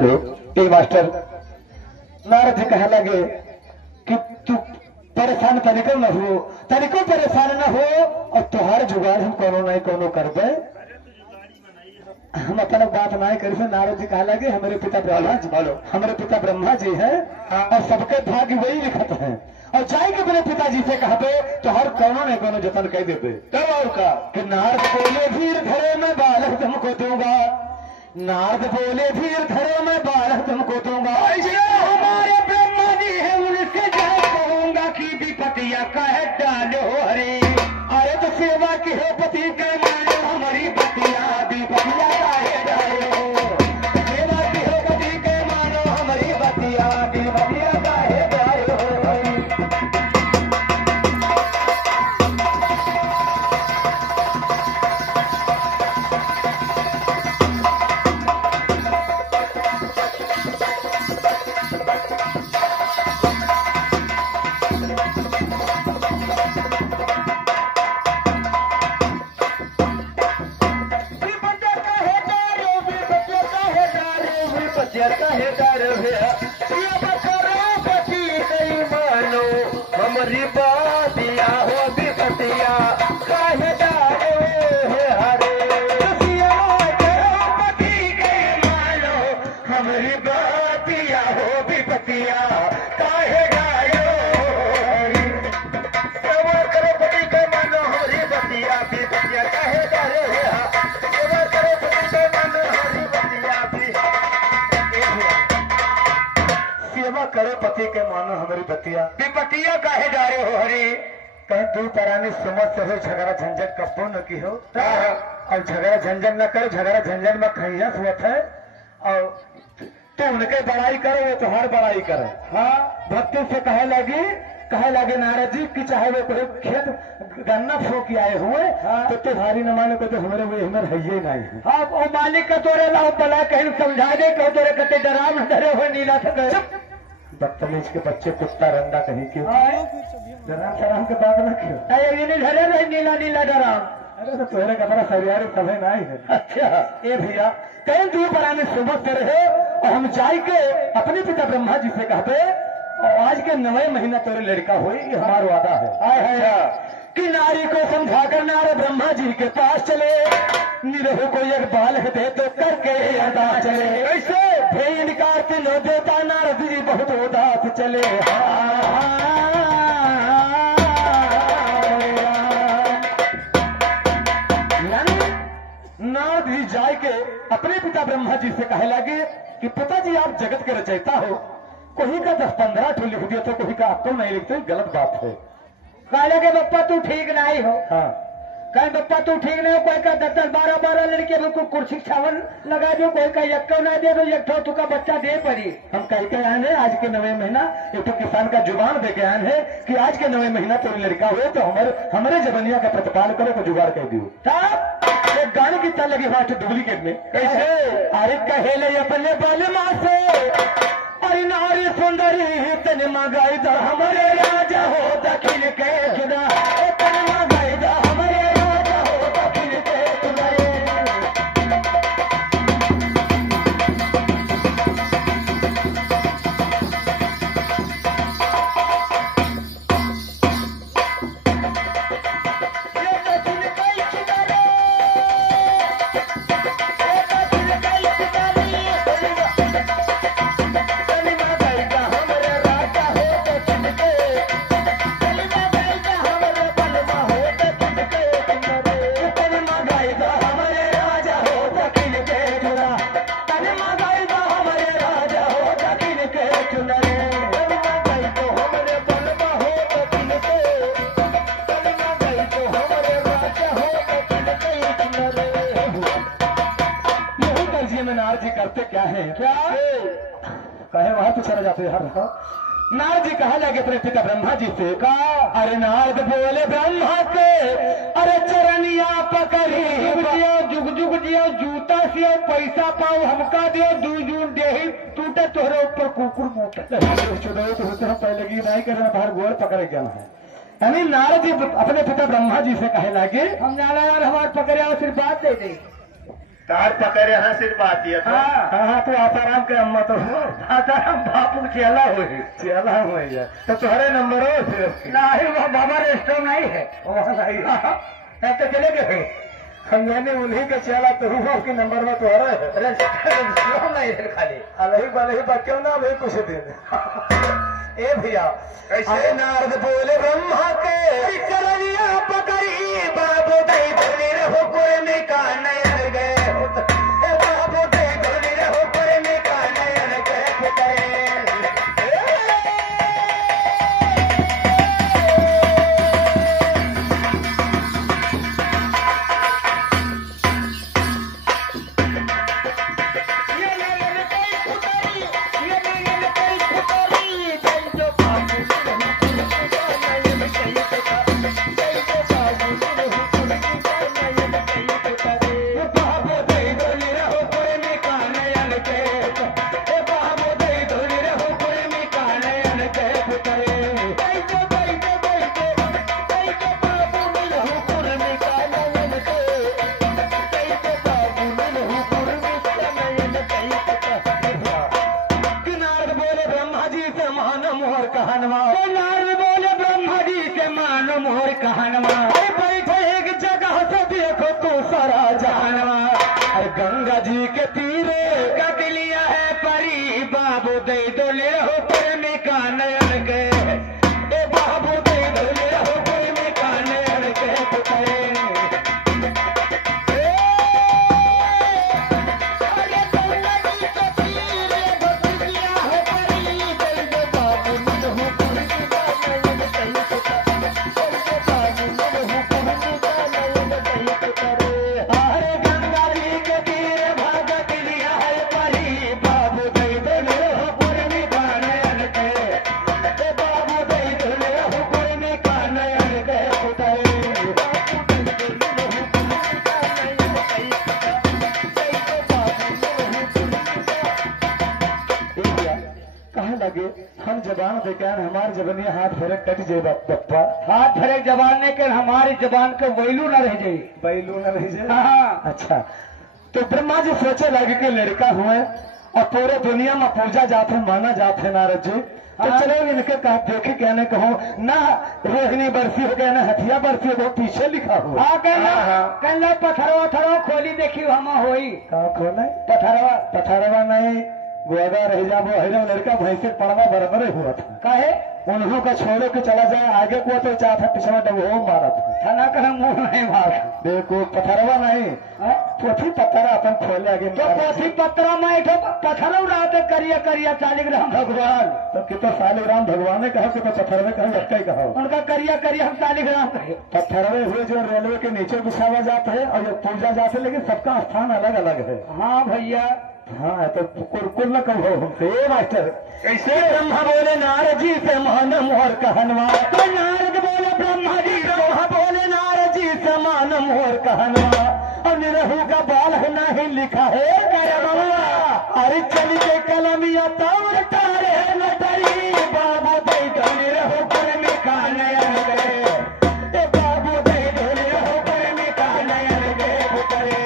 Hello ए master. Narad ji कहे लगे कि तू परेशान तनिको न हो, तनिको परेशान न हो, और तुहार जुगाड़ हम कोनो नहीं कोनो कर दे, हम अपना बात नहीं कर से। नारद जी कहा लगे हमारे पिता ब्रह्मा जी, बोलो हमारे पिता ब्रह्मा जी है और सबके भाग्य वही लिखत है, और जाए के मेरे पिताजी से कहते तो हर कोनो ने कोनो जतन कह देते। तब और का कि नारद बोले धीर धरे में बालक तुमको दूंगा, नारद बोले धीर धरे में बालक तुमको दूंगा, हमारे ब्रह्मा जी है उनसे जाए कहूंगा कि विपतिया कहे डालो हरे, अरे तो सेवा की हो पति के मानो हमारी बतिया, विपतिया काहे डालो, सेवा की हो पति के मानो हमारी बतिया, विपतिया काहे डालो। हमारी बातिया हो विपतिया काहे डालो हे हरे, पति के मानो हमारी बातिया हो विपतिया काहे डालो, सेवा करो पति के मानो हमारी बतिया, विपतिया काहे डालो हे, सेवा करो पति के मानो हमारी बतिया, सेवा करो पति के मानो हमारी बतिया, विपतिया काहे डारे हो हरी। कहीं तू परानी समझ से हो झगड़ा झंझट कपो न की हो, और झगड़ा झंझट न करो, झगड़ा झंझट में खैया हुआ है, और तो उनके बड़ाई करो वो तो हर बड़ाई करे। हाँ भक्ति से कहे लगे नारद जी कि चाहे वो कोई खेत गन्ना फो के आए हुए, तो तुम्हारी न माने को तो हमारे वो हमारे है ही नहीं है। हाँ वो मालिक का तोरे लाओ बला कहीं समझा दे कहो तोरे कते डराव न डरे हुए नीला सके बदतमीज के बच्चे कुत्ता रंगा कहीं क्यों डराम शराम के बात न क्यों, अरे धरे रहे नीला नीला डराम, अरे तो तोहरे का बड़ा सरियारी समय नहीं है। अच्छा ये भैया कहीं दूर पराने सुबह से रहे, और हम जाए के अपने पिता ब्रह्मा जी से कहते और आज के 9वें महीना तोरे लड़का हुई, ये हमारा वादा है। आए है कि नारी को समझाकर नारद ब्रह्मा जी के पास चले, निरहु को एक बालक दे तो करके अदा चले, ऐसे भे इनकार से नो देता नारद जी बहुत उदास चले। नारद जी जाए के अपने पिता ब्रह्मा जी से कहे लगे कि पिताजी आप जगत के रचयिता हो, कोई का 10-15 ठो लिख दिया तो कोई का आपको नहीं लिखते, गलत बात है। कह लगे बप्पा तू ठीक नहीं हो, हाँ कहीं बप्पा तू ठीक नहीं हो, कोई का 10-12 लड़के को कुर्सी छावन लगा दो, कोई का एक ना दे दो, एक ठो का बच्चा दे पड़ी। हम कह के आए हैं आज के 9वें महीना, एक तो किसान का जुबान दे के आए हैं कि आज के 9वें महीना तो लड़का हुए तो हमारे जबनिया का प्रतिपाल करो तो जुगाड़ कह दियो। एक गाने की ताल लगी हुआ डुप्लीकेट में, कैसे अरे कहेले अपने बाले माँ से, अरे नारी सुंदरी तन मंगाई दा हमारे राजा हो दखिल के खुदा, तन मंगाई दा हमारे राजा हो दखिल के खुदा। नारद जी करते क्या है, क्या कहे वहां तो चले जाते हर। नारद जी कहा लगे अपने पिता ब्रह्मा जी से, कहा अरे नारद बोले ब्रह्मा के, अरे चरनिया पकड़ी जुग जुग जियो जूता सियो पैसा पाओ हमका दियो, दू जून देही टूटे तोहरे ऊपर कुकुर मोटे तो पहले की नहीं करे बाहर गोड़ पकड़े गया है। यानी नारद जी अपने पिता ब्रह्मा जी से कहे लगे हम नाला यार हमारे पकड़े आशीर्वाद दे दे, तार पकड़े हैं सिर्फ बात ये तो। हाँ तो आसाराम के अम्मा तो हो आसाराम बापू चेला हो तो तुम्हारे नंबर हो नहीं वो बाबा रेस्टोरेंट नहीं है वहाँ नहीं तो चले गए मैंने उन्हीं का चेला तो हुआ कि नंबर में तुम्हारा है नहीं है खाली अलही बलही बच्चों ना भाई कुछ दिन ए भैया अरे नारद बोले ब्रह्मा के चलिया पकड़ी बाबू दई बोले रहो कोई में का नयन गए बाबू दई बोले रहो कोई में का नयन गए पुकारे गंगा जी के तीरे कट लिया है परी बाबू दे दो ले रहो प्रेमी का नयन गए बाबू दे दो ले रहो प्रेमी का नयन गए पुकारे हम जबान देकर हमारे जबनिया हाथ फेरे कट जाए बप्पा हाथ फेरे जबान ने कर हमारी जबान के वैलू न रह जाये वैलू न रह जाए हाँ अच्छा तो ब्रह्मा जी सोचे लगे कि लड़का हुए और पूरे दुनिया में पूजा जाते माना जाते नारद जी तो चलो इनके कहा देखे कहने कहो ना रोहिणी बरसी हो गया ना हथिया बरसी हो पीछे लिखा हो कहना पथरवा थरवा खोली देखी हम होई कहा खोला पथरवा नहीं गोदा रह जा वो हरे लड़का भैंसे पड़वा बराबर हुआ था काहे उन्हों का छोड़े के चला जाए आगे को तो चाहता पिछड़ा वो मारा था ना कहा मुंह नहीं मार देखो पथरवा नहीं पोथी पत्थरा अपन खोले आगे तो पोथी पत्थरा में पत्थर उड़ाते करिया करिया शालिग्राम भगवान तो कितना शालिग्राम भगवान ने कहा कि तो पत्थर में कहा लटका ही कहा उनका करिया करिया हम शालिग्राम कहे पत्थरवे हुए जो रेलवे के नीचे बिछावा जाता है और जब पूजा जाते है लेकिन सबका स्थान अलग अलग है हाँ भैया हाँ तो कुल न कहो हमसे मास्टर कैसे ब्रह्मा बोले नारद जी से मान मोहर कहनवा तो नारद बोले ब्रह्मा बोले नारद जी से मान मोहर कहनवा और निरहू का बाल नहीं लिखा है अरे चली के कलमिया तब तारे लटरी बाबू दे दो निरहू पर में का नयन गए बाबू दे दो निरहू पर में का नयन गए पुकारे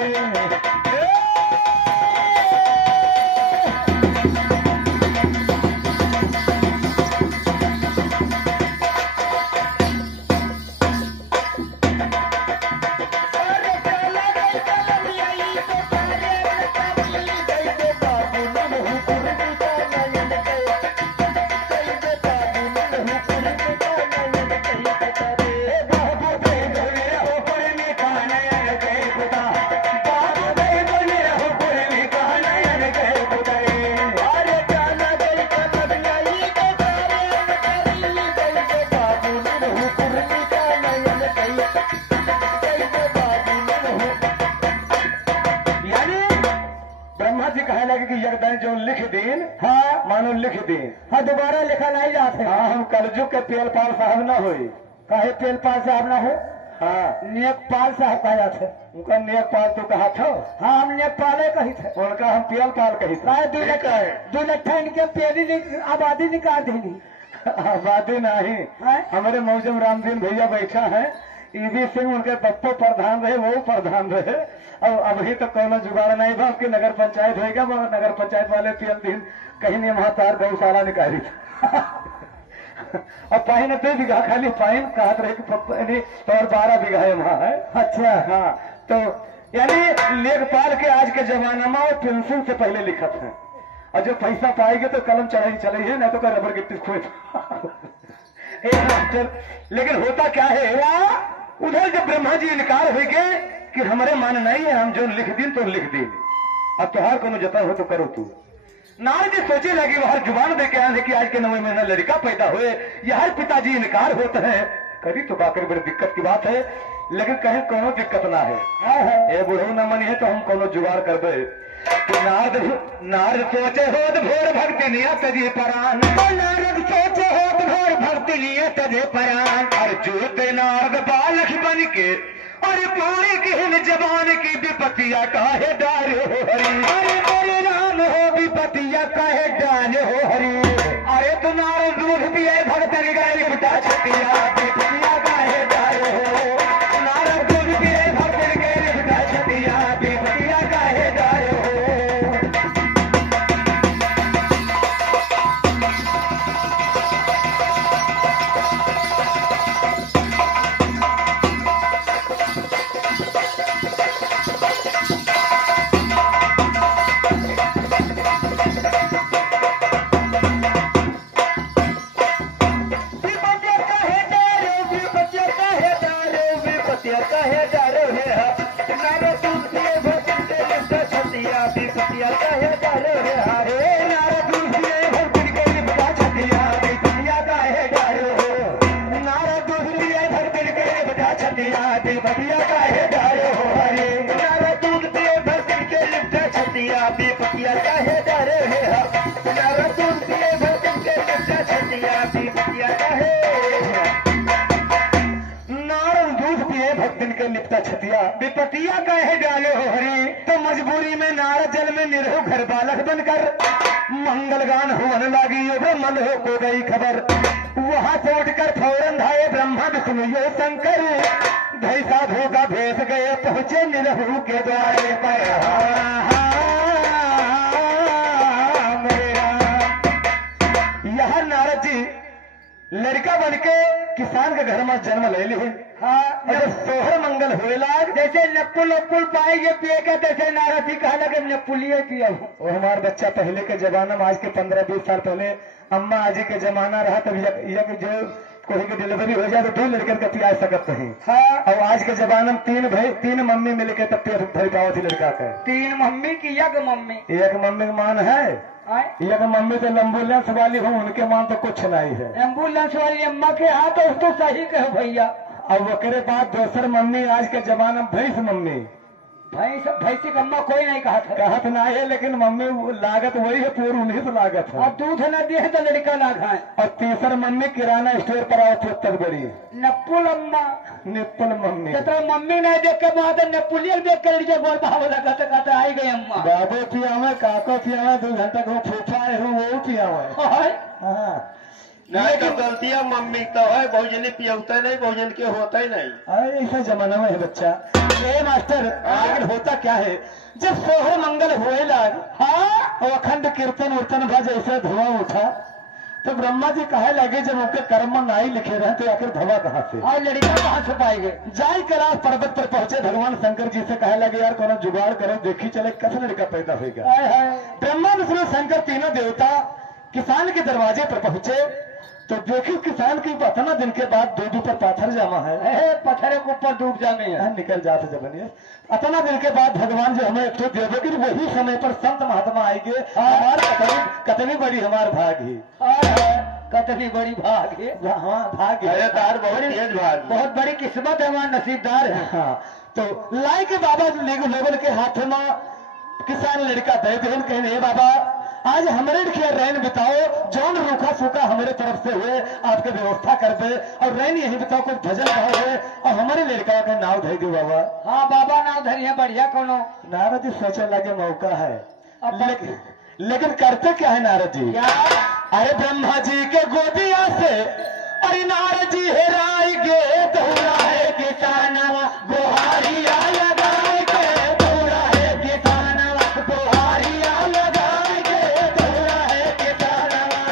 जो लिख दीन हाँ मानो लिख दीन हाँ दोबारा लिखा नहीं जाते हाँ हम कलजुग के पेलपाल साहब न हुई काहे पेलपाल साहब न हो हाँ नेकपाल साहब कहा जाते उनका नेकपाल तो कहा था हाँ हम नेकपाले कही थे उनका हम पेलपाल कही थे दो लट्ठा इनके पेली आबादी निकाल देंगी आबादी नहीं हमारे मौजम रामदीन भैया बैठा है ईवी सिंह उनके पप्पो प्रधान रहे, वो प्रधान रहे। और अभी तक कोनो जुगाड़ नहीं था कि नगर पंचायत होगा, मगर नगर पंचायत वाले तीन दिन कहीं नहीं वहां तार गौशाला निकाली था। और पाइन 2 बीघा खाली पाइन कहत रहे कि और 12 बीघा है वहां है। अच्छा हाँ, तो यानी लेखपाल के आज के जमाना में वो पेंसिल से पहले लिखत है, और जो पैसा पाएंगे तो कलम चढ़ाई है, नहीं तो कोई रबर गिट्टी खोए। लेकिन होता क्या है, उधर जब ब्रह्मा जी इनकार हो गए कि हमारे मान नहीं है, हम जो लिख दी तो लिख दी, अब तुहार को जता हो तो करो तू। नारद जी सोचे लगे बाहर जुबान दे के आए कि आज के 9 महीना लड़का पैदा हुए, यह पिताजी इनकार होते हैं, कभी तो बाकर बड़ी दिक्कत की बात है। लेकिन कहीं कोनो दिक्कत ना है, ए बुढ़ऊ न मनी है तो हम कोनो जुगाड़ कर दे। तो नारद सोचे होत भोर भक्ति नियत जी परान, नारद सोचे होत भोर भक्ति नियत जी परान, अर्जुन नारद बालक बन के अरे पूरी की जबान की विपतिया काहे डाल हो हरि, अरे मेरे राम हो विपतिया काहे डाल हो हरि। अरे तो नारद दूध पिए भक्त गए बिटा छतिया विपतिया काहे डाल हो, नारद दूध पिए भक्त गए बिटा छतिया विपतिया काहे डाल हो। विपतिया कहे डाले हो हरि, तो मजबूरी में नारद जल में निरहो घर बालक बनकर मंगल गान होने लगी, यो मन हो को गई खबर। वहां से उठकर फौरन धाये ब्रह्मा विष्णु यो शंकर, धई साधु का भेस गए पहुंचे निरहु के द्वारे पर। यह नारद जी लड़का बनके किसान के घर में जन्म ले ली। हाँ, जब सोहर मंगल हुए लाग जैसे नपुल पाएंगे पिए के, तैसे नारद जी कहा लगे नपुलिए पिया। वो हमारे बच्चा पहले के जमाना में, आज के 15-20 साल पहले अम्मा आजी के जमाना रहा, तब जो कोई की डिलीवरी हो जाए तो 2 लड़कन का पिया सकत नहीं। हाँ, और आज के जमाना में 3 मम्मी मिलके तब भर पाओ थी लड़का का। 3 मम्मी की एक मम्मी मान है, एक मम्मी तो एम्बुलेंस वाली हूँ, उनके मान तो कुछ नहीं है। एम्बुलेंस वाली अम्मा के हाथ तो सही कहो भैया। और वकरे बाद दूसर मम्मी आज के जमाना में भैंस मम्मी, भैंसी की अम्मा कोई नहीं कहत ना है, लेकिन मम्मी लागत वही है, पूरी उन्हीं से लागत है। और दूध न दिए तो लड़का ना खाए। और तीसर मम्मी किराना स्टोर पर आओ तब बड़ी नप्पुल अम्मा, निप्पुल मम्मी। तो मम्मी नहीं देख के बाद नपुलियल देख के लड़के बोल भाव लगा कहते आई गई अम्मा। बाबू पियावे, काको पियावे, 2 घंटा को फूफा है वो पियावे। हाँ, नहीं तो गलतियां मम्मी तो है, बहुजनी पियौता नहीं, बहुजन के होता ही नहीं। अरे ऐसा जमाना में है बच्चा। ए मास्टर, लेकिन होता क्या है, जब सोहर मंगल हुए लाग, हाँ, और अखंड कीर्तन उर्तन भज ऐसा धुआं उठा, तो ब्रह्मा जी कहे लगे जब उनके कर्म में नाई लिखे रहे तो आखिर धवा कहाँ से और लड़का कहाँ से पाएंगे। जाय कैलाश पर्वत पर पहुंचे, भगवान शंकर जी से कहे लगे यार कोनो जुगाड़ करो, देखी चले कस लड़का पैदा होगा। ब्रह्मा विष्णु शंकर तीनों देवता किसान के दरवाजे पर पहुंचे, तो देखिए किसान की 18 दिन के बाद दूध पर पाथर जमा है, पत्थर के ऊपर डूब जाने है, निकल जाते जब 18 दिन के बाद भगवान जो हमें एक तो दे देगी, वही समय पर संत महात्मा आएंगे। कतनी बड़ी हमार भाग ही, कतनी बड़ी भाग है, भाग है, बहुत बड़ी किस्मत है, हमारे नसीबदार है। हाँ, तो लाई के बाबा लोगों के हाथ में किसान लड़का दे दे, कहे बाबा आज हमारे रैन बिताओ, जौन रूखा सूखा हमारे तरफ से हुए आपके व्यवस्था कर दे, और रैन यही बिताओ, कुछ भजन गाओ है और हमारे लड़का का नाव धर दो बाबा। हाँ बाबा, नाव धरिए बढ़िया कोनो। नारद जी सोचे लगे मौका है, लेकिन करते क्या है नारद जी? क्या? अरे ब्रह्मा जी के गोदिया से अरे नारजी हेराई गे दौड़ा है किसानवा बुहारिया लगाए के दौड़ा है किसानवा बुहारिया लगाए के दौड़ा है किसानवा।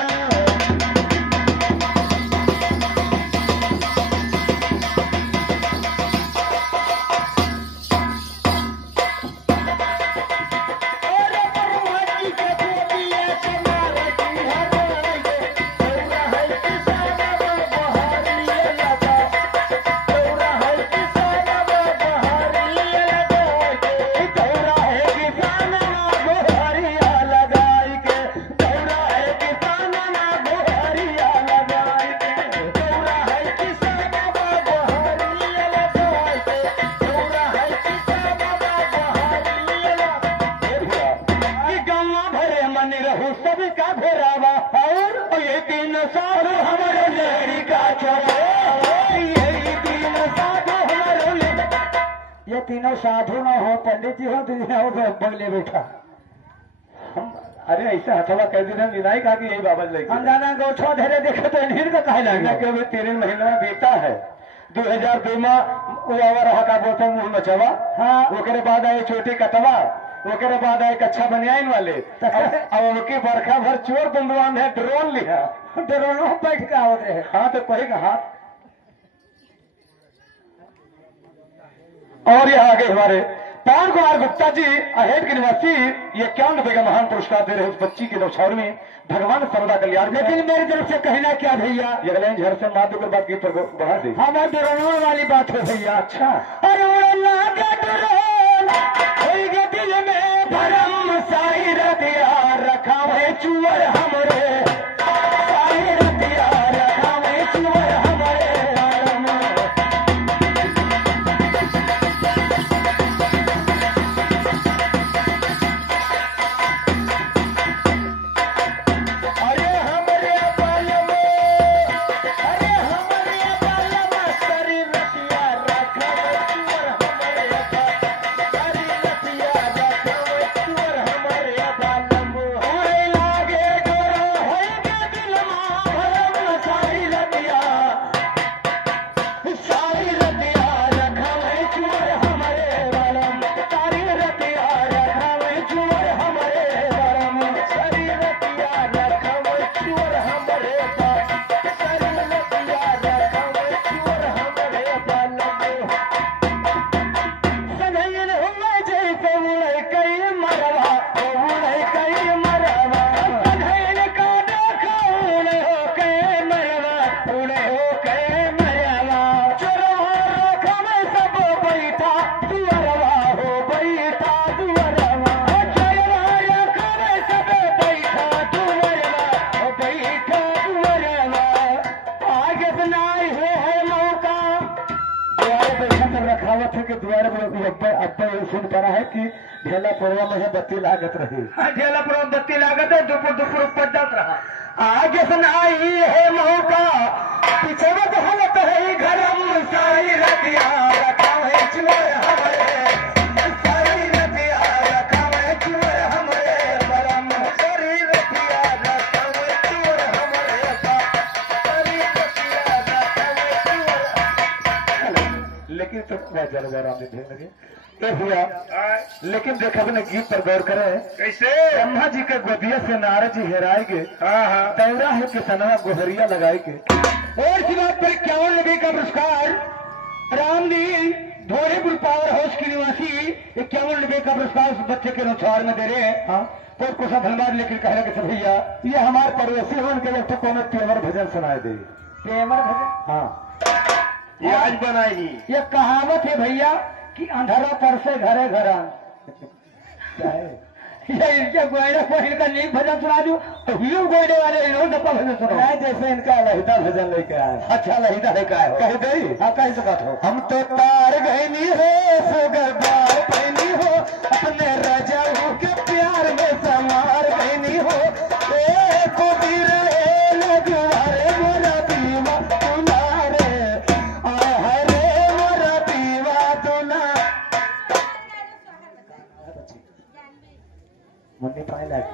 ये तीनों साधु न हो, पंडित जी हो, तुझे हो बगले बैठा। हम अरे ऐसा हथवा कह दी नहीं कहा कि यही बाबा लेके हम जाना गोछो धीरे देखे तो इन्हीं का कहे लगे कि अभी 3 महीना में बीता है। 2002 में वो रहा का बोलते मुंह नचवा। हाँ ओकरे बाद आए छोटी कटवा, ओकरे बाद आए कच्छा बनियाइन वाले, अब उनकी बरखा भर चोर बंदुआन है ड्रोन लिया, ड्रोनों बैठ के आवत रहे। हाँ तो कहेगा हाँ। और ये आगे हमारे पवन कुमार गुप्ता जी अहेड के निवासी ये 51 रुपए का महान पुरस्कार दे रहे उस बच्ची की नौछावर में भगवान सर्वदा कल्याण। लेकिन मेरी तरफ से कहना क्या भैया, ये गले झर से मार देकर बात की पर बढ़ा दे। हाँ मैं ड्रोन वाली बात है भैया। अच्छा अरे उड़ना के ड्रोन होइगे दिल में भरम साई रतिया रखा है चुअर हमरे, साई रतिया रखा है चुअर हमरे आलम। सुन पा रहा है कि ढेला पुरवा में बत्ती लागत रही। ढेला पुरवा बत्ती लागत है, दुपुर दुपुर उपजत रहा। आगे सुनाई है मौका पीछे हालत है घरम साई रतिया रखा है चुअर हमरे, साई रतिया रखा है चुअर हमरे बरम, सारी रतिया रखा है चुअर हमरे, सारी रतिया रखा है चुअर। लेकिन तो जरा में ध्यान लगे हुआ। लेकिन देखा अपने गीत पर गौर करें कैसे ब्रह्मा जी के गोदिया से नारद जी हेराएंगे। दौरा है किसनवा गोहरिया लगाएंगे। और इसी बात पर 51 रुपए का पुरस्कार रामनी धोरेपुर पावर हाउस की निवासी 51 रुपए का पुरस्कार उस बच्चे के नौछावर में दे रहे हैं। हाँ तो कुछ धन्यवाद। लेकिन कह रहे कि भैया ये हमारे पड़ोसी हो उनके वक्त कौन तेवर भजन सुनाए दे। तेवर भजन हाँ ये आज बनाई ये कहावत है भैया कि अंधारा पर से घरे घरा इनके गोयडे को इनका नहीं भजन सुना दू, गोयडे वाले इन्होंने दफा भजन सुना जैसे इनका लहिदा भजन लेके आए। अच्छा लहिदा लेके आए कह दे। हाँ कह सकत हो। हम तो तार गहनी हो सुगर बार पैनी हो अपने राजा के प्यार में समार गहनी हो को मोरा पीवा तुनारे आय हरे मोरा पीवा तुना मुन्नी पाए लागी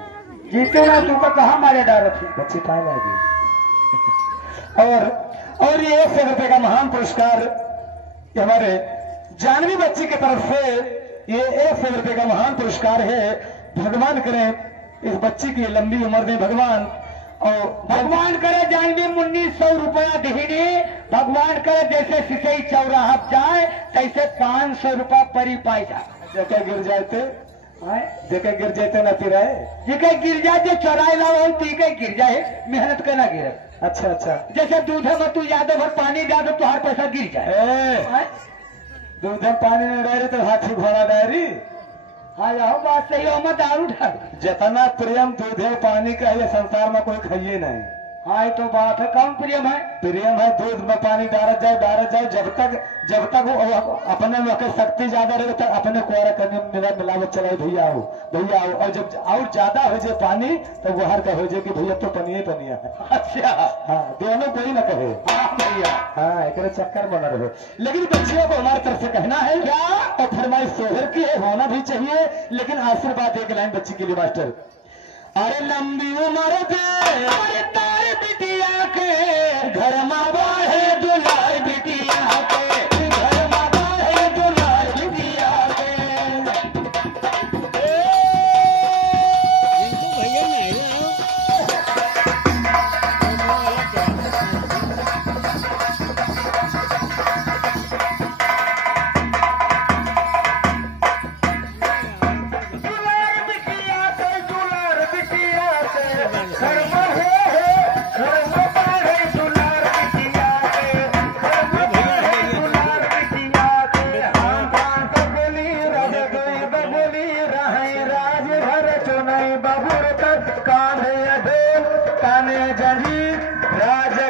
जीते ना तू का कहा मारे डाल थी बच्ची पाए लागी। और और ये 100 रुपए का महान पुरस्कार ये हमारे जानवी बच्ची की तरफ से ये 100 रुपए का महान पुरस्कार है। भगवान करे इस बच्ची की लंबी उम्र में भगवान, और भगवान करे जानवी मुन्नी 100 रुपया दिहिनी, भगवान करे जैसे सिसई चौराहा जाए तैसे 500 रुपया परी पाई जा। जगह गिर जाते जगह गिर जाते न तिराए, जिके गिर जाए जो चौराहे लाओ तीके गिर जाए, मेहनत करना गिरे। अच्छा अच्छा, जैसे दूध में तू ज्यादा भर पानी डाल दो तो हर पैसा गिर जाए। ए, दूध में पानी नहीं डायरी तो हाथी घोड़ा डायरी। हाँ यहो बात सही हो, मैं दारू डाल। जितना प्रेम दूध है पानी का ये संसार में कोई खाइए नहीं। हाँ ये तो बात है, कौन प्रेम है? प्रेम है दूध में पानी डालत जाए जब तक वो अपने में के शक्ति ज्यादा रहे तक अपने कुआरा करने मेरा मिलावट चलाए भैया आओ और जब और ज्यादा हो जाए पानी तो वो हर का हो जाए कि भैया तो पनिया है। अच्छा हाँ दोनों कोई ना कहे। हाँ भैया, हाँ एक चक्कर बना रहे। लेकिन बच्चियों को हमारी तरफ से कहना है क्या, और फरमाइश सोहर की है, होना भी चाहिए, लेकिन आशीर्वाद एक लाइन बच्ची के लिए मास्टर। अरे लंबी उम्र दे तार बिटिया के घर में बाहे दुलार बिटिया के घर में बाहे दुलार बिटिया काने जड़ी